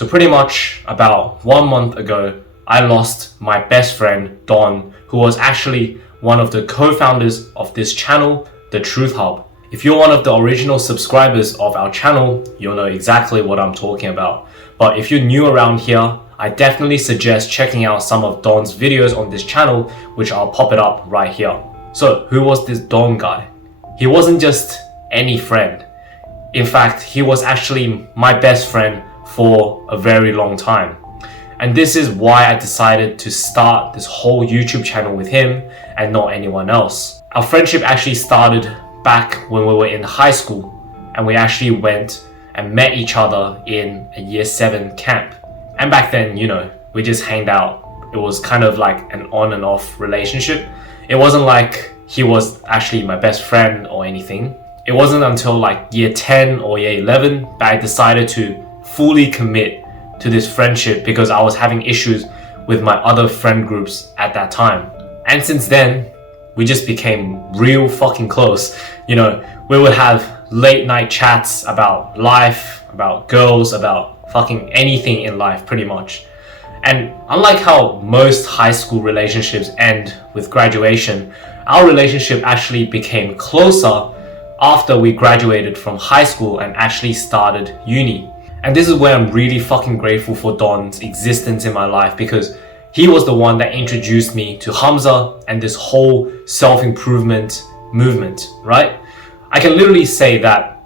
So pretty much about 1 month ago, I lost my best friend, Don, who was actually one of the co-founders of this channel, The Truth Hub. If you're one of the original subscribers of our channel, you'll know exactly what I'm talking about. But if you're new around here, I definitely suggest checking out some of Don's videos on this channel, which I'll pop it up right here. So who was this Don guy? He wasn't just any friend. In fact, he was actually my best friend for a very long time. And this is why I decided to start this whole YouTube channel with him and not anyone else. Our friendship actually started back when we were in high school, and we actually went and met each other in a year 7 camp. And back then, we just hanged out. It was kind of like an on and off relationship. It wasn't like he was actually my best friend or anything. It wasn't until like year 10 or year 11 that I decided to fully commit to this friendship because I was having issues with my other friend groups at that time. And since then, we just became real fucking close. We would have late night chats about life, about girls, about fucking anything in life pretty much. And unlike how most high school relationships end with graduation, our relationship actually became closer after we graduated from high school and actually started uni. And this is where I'm really fucking grateful for Don's existence in my life, because he was the one that introduced me to Hamza and this whole self-improvement movement, right? I can literally say that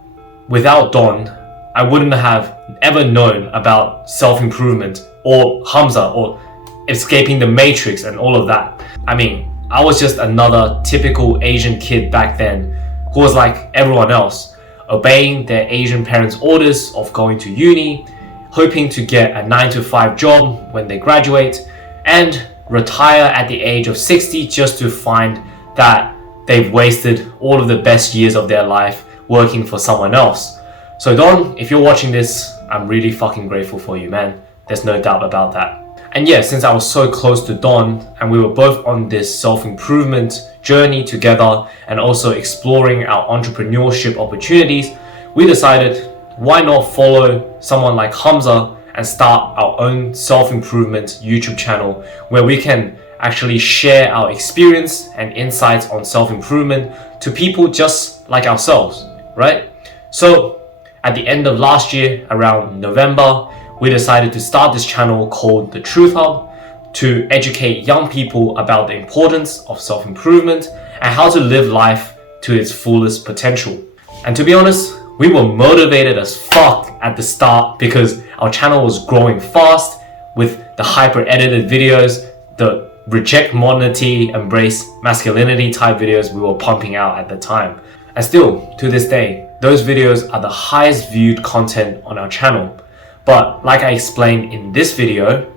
without Don, I wouldn't have ever known about self-improvement or Hamza or escaping the matrix and all of that. I mean, I was just another typical Asian kid back then who was like everyone else, obeying their Asian parents' orders of going to uni, hoping to get a 9-to-5 job when they graduate, and retire at the age of 60 just to find that they've wasted all of the best years of their life working for someone else. So Don, if you're watching this, I'm really fucking grateful for you, man. There's no doubt about that. And yeah, since I was so close to Don and we were both on this self-improvement journey together and also exploring our entrepreneurship opportunities, we decided why not follow someone like Hamza and start our own self-improvement YouTube channel where we can actually share our experience and insights on self-improvement to people just like ourselves, right? So at the end of last year, around November, we decided to start this channel called The Truth Hub to educate young people about the importance of self-improvement and how to live life to its fullest potential. And to be honest, we were motivated as fuck at the start because our channel was growing fast with the hyper-edited videos, the reject modernity, embrace masculinity type videos we were pumping out at the time. And still, to this day, those videos are the highest viewed content on our channel. But like I explained in this video,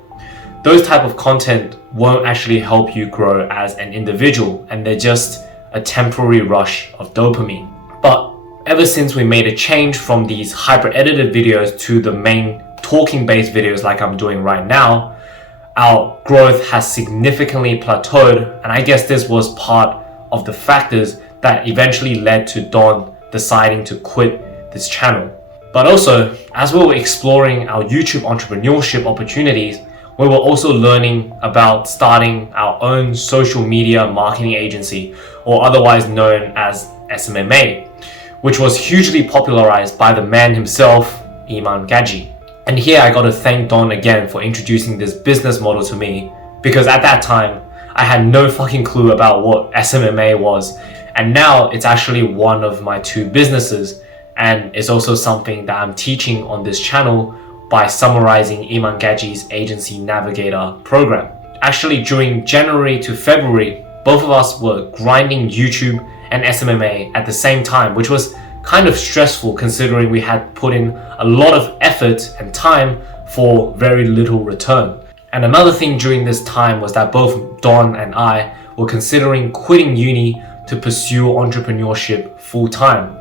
those type of content won't actually help you grow as an individual, and they're just a temporary rush of dopamine. But ever since we made a change from these hyper-edited videos to the main talking-based videos like I'm doing right now, our growth has significantly plateaued, and I guess this was part of the factors that eventually led to Don deciding to quit this channel. But also, as we were exploring our YouTube entrepreneurship opportunities, we were also learning about starting our own social media marketing agency, or otherwise known as SMMA, which was hugely popularized by the man himself, Iman Gadzhi. And here I gotta thank Don again for introducing this business model to me, because at that time, I had no fucking clue about what SMMA was, and now it's actually one of my 2 businesses, and it's also something that I'm teaching on this channel by summarizing Iman Gadzhi's Agency Navigator program. Actually, during January to February, both of us were grinding YouTube and SMMA at the same time, which was kind of stressful considering we had put in a lot of effort and time for very little return. And another thing during this time was that both Don and I were considering quitting uni to pursue entrepreneurship full time.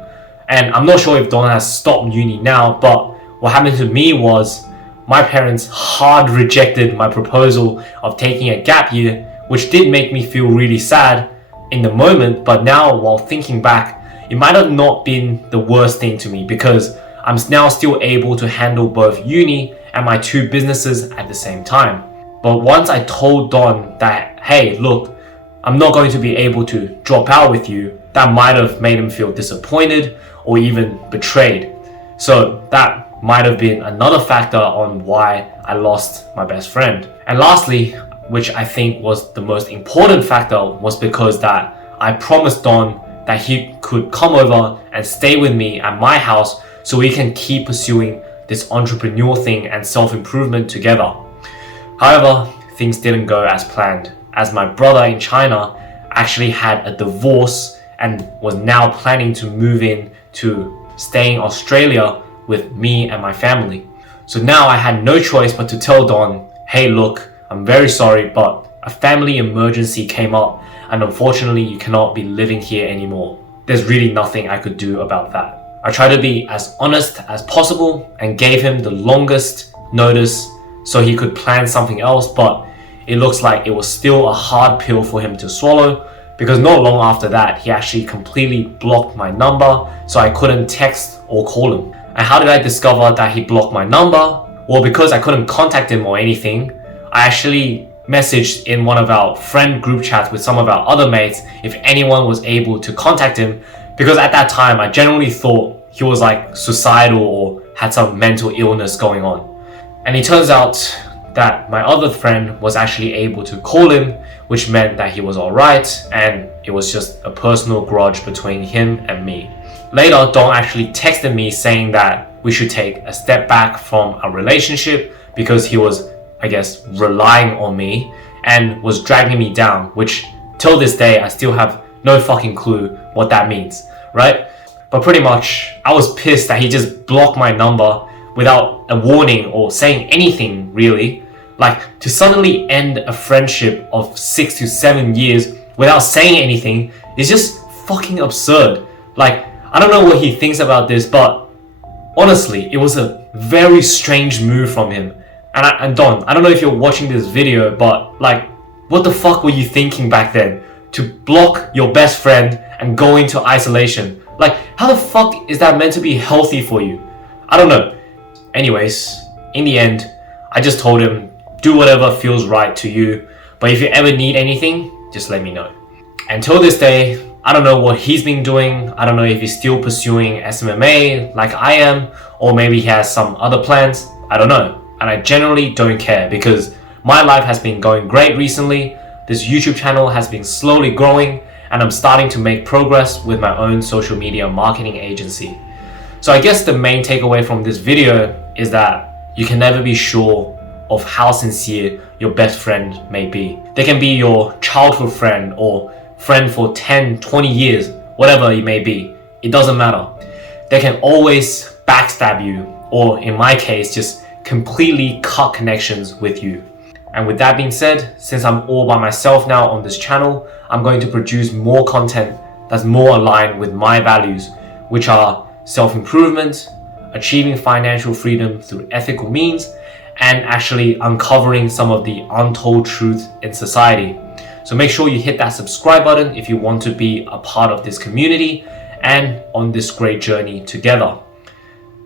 And I'm not sure if Don has stopped uni now, but what happened to me was my parents hard rejected my proposal of taking a gap year, which did make me feel really sad in the moment, but now while thinking back, it might have not been the worst thing to me because I'm now still able to handle both uni and my two businesses at the same time. But once I told Don that, hey, look, I'm not going to be able to drop out with you, that might have made him feel disappointed or even betrayed. So that might have been another factor on why I lost my best friend. And lastly, which I think was the most important factor, was because that I promised Don that he could come over and stay with me at my house so we can keep pursuing this entrepreneur thing and self-improvement together. However, things didn't go as planned, as my brother in China actually had a divorce and was now planning to move in to stay in Australia with me and my family. So now I had no choice but to tell Don, hey look, I'm very sorry, but a family emergency came up and unfortunately you cannot be living here anymore. There's really nothing I could do about that. I tried to be as honest as possible and gave him the longest notice so he could plan something else, but it looks like it was still a hard pill for him to swallow, because not long after that, he actually completely blocked my number, so I couldn't text or call him. And how did I discover that he blocked my number? Well, because I couldn't contact him or anything, I actually messaged in one of our friend group chats with some of our other mates if anyone was able to contact him, because at that time, I generally thought he was like suicidal or had some mental illness going on. And it turns out that my other friend was actually able to call him, which meant that he was alright and it was just a personal grudge between him and me. Later, Don actually texted me saying that we should take a step back from our relationship because he was, I guess, relying on me and was dragging me down, which till this day I still have no fucking clue what that means, right? But pretty much I was pissed that he just blocked my number without a warning or saying anything really. Like, to suddenly end a friendship of 6 to 7 years without saying anything is just fucking absurd. Like, I don't know what he thinks about this, but honestly, it was a very strange move from him. And Don, I don't know if you're watching this video, but like, what the fuck were you thinking back then? To block your best friend and go into isolation? Like, how the fuck is that meant to be healthy for you? I don't know. Anyways, in the end, I just told him, do whatever feels right to you, but if you ever need anything, just let me know. Until this day, I don't know what he's been doing. I don't know if he's still pursuing SMMA like I am, or maybe he has some other plans. I don't know. And I generally don't care because my life has been going great recently. This YouTube channel has been slowly growing and I'm starting to make progress with my own social media marketing agency. So I guess the main takeaway from this video is that you can never be sure of how sincere your best friend may be. They can be your childhood friend or friend for 10, 20 years, whatever it may be. It doesn't matter. They can always backstab you, or in my case, just completely cut connections with you. And with that being said, since I'm all by myself now on this channel, I'm going to produce more content that's more aligned with my values, which are self-improvement, achieving financial freedom through ethical means, and actually uncovering some of the untold truth in society. So make sure you hit that subscribe button if you want to be a part of this community and on this great journey together.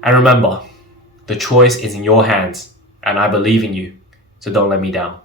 And remember, the choice is in your hands, and I believe in you, so don't let me down.